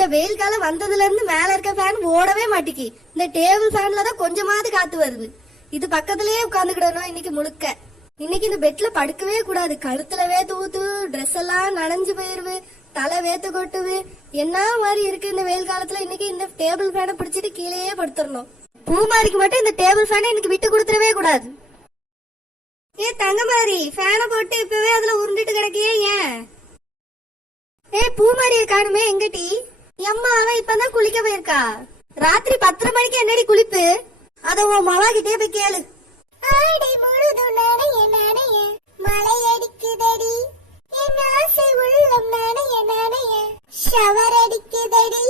இந்த வெயில் காலம் வந்ததுல இருந்து மேல இருக்க ஃபேன் ஓடவே மாட்டிக்கு. இந்த டேபிள் ஃபேன்ல தான் கொஞ்சமாவது காத்து வருது. இது பக்கத்திலேயே உட்காந்துக்கிடணும் இன்னைக்கு முழுக்க. இன்னைக்கு இந்த பெட்ல படுக்கவே கூடாது. கழுத்துல வேத்து ஊத்து, ட்ரெஸ் எல்லாம் நனைஞ்சு போயிருவு, தலை வேத்து கொட்டுவு. என்ன மாதிரி இருக்கு இந்த வெயில் காலத்துல. இன்னைக்கு இந்த டேபிள் ஃபேனை பிடிச்சிட்டு கீழேயே படுத்துடணும். பூமாரிக்கு மட்டும் இந்த டேபிள் ஃபேனை இன்னைக்கு விட்டு கொடுத்துடவே கூடாது. ஏ தங்கமாரி, ஃபேனை போட்டு இப்பவே அதுல உருண்டுட்டு கிடக்கியே ஏன்? ஏ பூமாரிய காணுமே, எங்கடி? அம்மா அவன் இப்பதான் குளிக்க போயிருக்கா. ராத்திரி 10:30 மணிக்கு என்னடி குளிப்பு? அத உன் மவா கிட்டே போய் கேளு. ஆடை முழுதும் நனைய நனைய மழை அடிக்குதடி, என் ஆசை உள்ளம் நனைய நனைய ஷவர் அடிக்குதடி.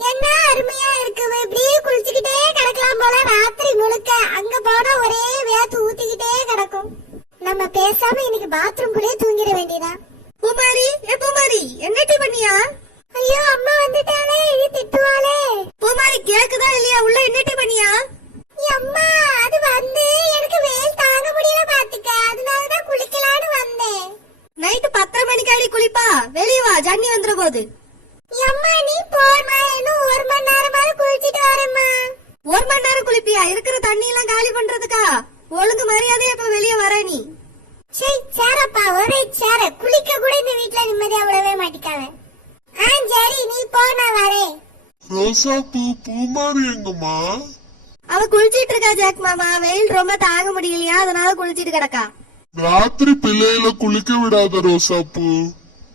என்ன அருமையா இருக்கு, இப்படியே குளிச்சுக்கிட்டே கிடக்கலாம் போல ராத்திரி முழுக்க. அங்க போனா ஒரே வேத்து ஊத்திக்கிட்டே கிடக்கும். நம்ம பேசாம இன்னைக்கு பாத்ரூம் குள்ளே தூங்கிட வேண்டியதா. பூமாரி, ஏ பூமாரி, என்னடி பண்ணியா? ஐயோ அம்மா வந்துட்டாலே, இது திட்டுவாளே. பூமாரி கேக்குதா இல்லையா? உள்ள என்னடி பண்ணியா? அம்மா அது வந்து எனக்கு வெயில் தாங்க முடியல பாத்துக்க, அதனாலதான் குளிக்கலான்னு வந்தேன். நைட்டு 10:30 மணிக்காடி குளிப்பா? வெளியே வா, ஜன்னி வந்துற போது. அம்மா நீ போமா, இன்னும் 1 மணி நேரமாவது குளிச்சிட்டு வரேம்மா. 1 மணி நேரம் குளிப்பியா? இருக்கிற தண்ணி எல்லாம் காலி பண்றதுக்கா? ஒழுங்கு மரியாதை இப்ப வெளியே வர நீ. சரி சேரப்பா, ஒரே சேர. குளிக்க கூட இந்த வீட்டுல நிம்மதியா விடவே மாட்டிக்காவே. சரி நீ போ, நான் வரேன். ரோசா பூமாரி எங்கம்மா? அவ குளிச்சிட்டு இருக்கா ஜாக் மாமா. வெயில் ரொம்ப தாங்க முடியலையா, அதனால குளிச்சிட்டு கிடக்கா. ராத்திரி பிள்ளையில குளிக்க விடாத ரோசா பூ.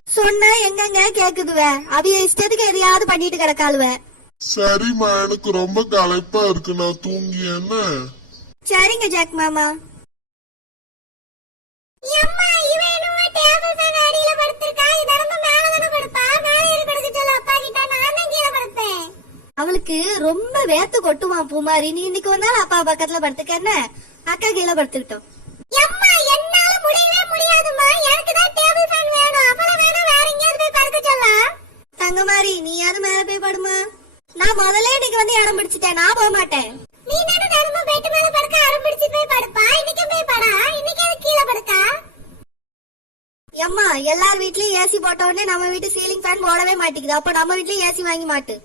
சொன்னா எங்கங்க கேக்குதுவ? அவிய இஷ்டத்துக்கு எதையாவது பண்ணிட்டு கிடக்காளுவ. சரிம்மா, எனக்கு ரொம்ப களைப்பா இருக்கு, நான் தூங்கி என்ன. சரிங்க ஜாக் மாமா. அம்மா இவன் என்னமோ டேபிள் ஃபேன் அடியில படுத்திருக்கா. இதனமா மேல தான படுப்பா. மேல ஏறி படுக்க சொல்ல அப்பா கிட்ட. நான் தான் கீழ படுப்பேன். அவளுக்கு ரொம்ப வேத்து கொட்டுவான் பூமாரி. நீ இன்னைக்கு ஒரு நாள் அப்பா பக்கத்துல படுத்துக்க, அக்கா கீழே படுத்துக்கிட்டோம். அம்மா என்னால முடியவே முடியாதுமா. எனக்கு தான் டேபிள் ஃபேன் வேணும். அவள வேணா வேற எங்கயாவது போய் படுக்க சொல்லலாம். தங்கமாரி, நீ யாரும் மேல போய் படுமா? நான் முதல்ல இன்னைக்கு வந்து இடம் பிடிச்சிட்டேன், நான் போக மாட்டேன். நீ தான தினமும் பெட் மேல படுக்க ஆரம்பிச்சு போய் படுப்பா. இன்னைக்கு போய் படா. இன்னைக்கு அது கீழ படுக்கா. அம்மா எல்லார் வீட்லயும் ஏசி போட்ட உடனே நம்ம வீட்டு சீலிங் ஃபேன் போடவே மாட்டேங்குது. அப்ப நம்ம வீட்லயும் ஏசி வாங்கி மாட்டு.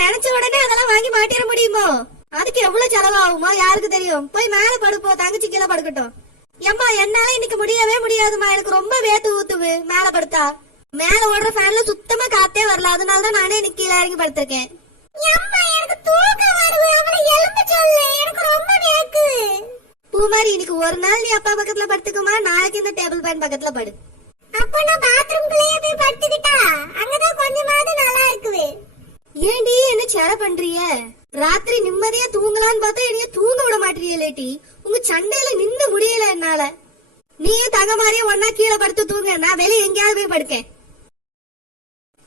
நினைச்ச உடனே அதெல்லாம் வாங்கி மாட்டிட முடியுமோ? அதுக்கு எவ்வளவு செலவாகுமோ யாருக்கு தெரியும்? போய் மேல படுப்போம், தங்கச்சி கீழே படுக்கட்டும். அம்மா என்னால இன்னைக்கு முடியவே முடியாதுமா. எனக்கு ரொம்ப வேத்து ஊத்துவு மேல படுத்தா. மேல ஓடுற ஃபேன்ல சுத்தமா காத்தே வரல, அதனாலதான் நானே இன்னைக்கு கீழே இறங்கி படுத்திருக்கேன். அம்மா எனக்கு தூக்கம் வருது. அவளை எழுப்ப சொல்லு, எனக்கு ரொம்ப வேக்கு. பூமாரி, இன்னைக்கு ஒரு நாள் நீ அப்பா பக்கத்துல படுத்துக்குமா, நாளைக்கு இந்த டேபிள் ஃபேன் பக்கத்துல படு. அப்ப நான் பாத்ரூம்குள்ளேயே போய் படுத்துக்கிட்டா அங்கதான் கொஞ்சமாவது நல்லா இருக்குது. ஏண்டி என்ன சேர பண்றிய? ராத்திரி நிம்மதியா தூங்கலான்னு பார்த்தா என்னைய தூங்க விட மாட்டீங்களேட்டி. உங்க சண்டையில நின்னு முடியல என்னால. நீயும் தங்க மாதிரியே ஒன்னா கீழே படுத்து தூங்க, நான் வெளியே எங்கேயாவது போய் படுக்கேன்.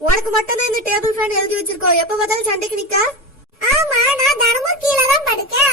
உனக்கு மட்டும் தான் இந்த டேபிள் ஃபேன் எழுதி வச்சிருக்கோம். எப்ப பார்த்தாலும் சண்டைக்கு நிக்கா? ஆமா, நான் தினமும் கீழே தான் படுக்கேன்.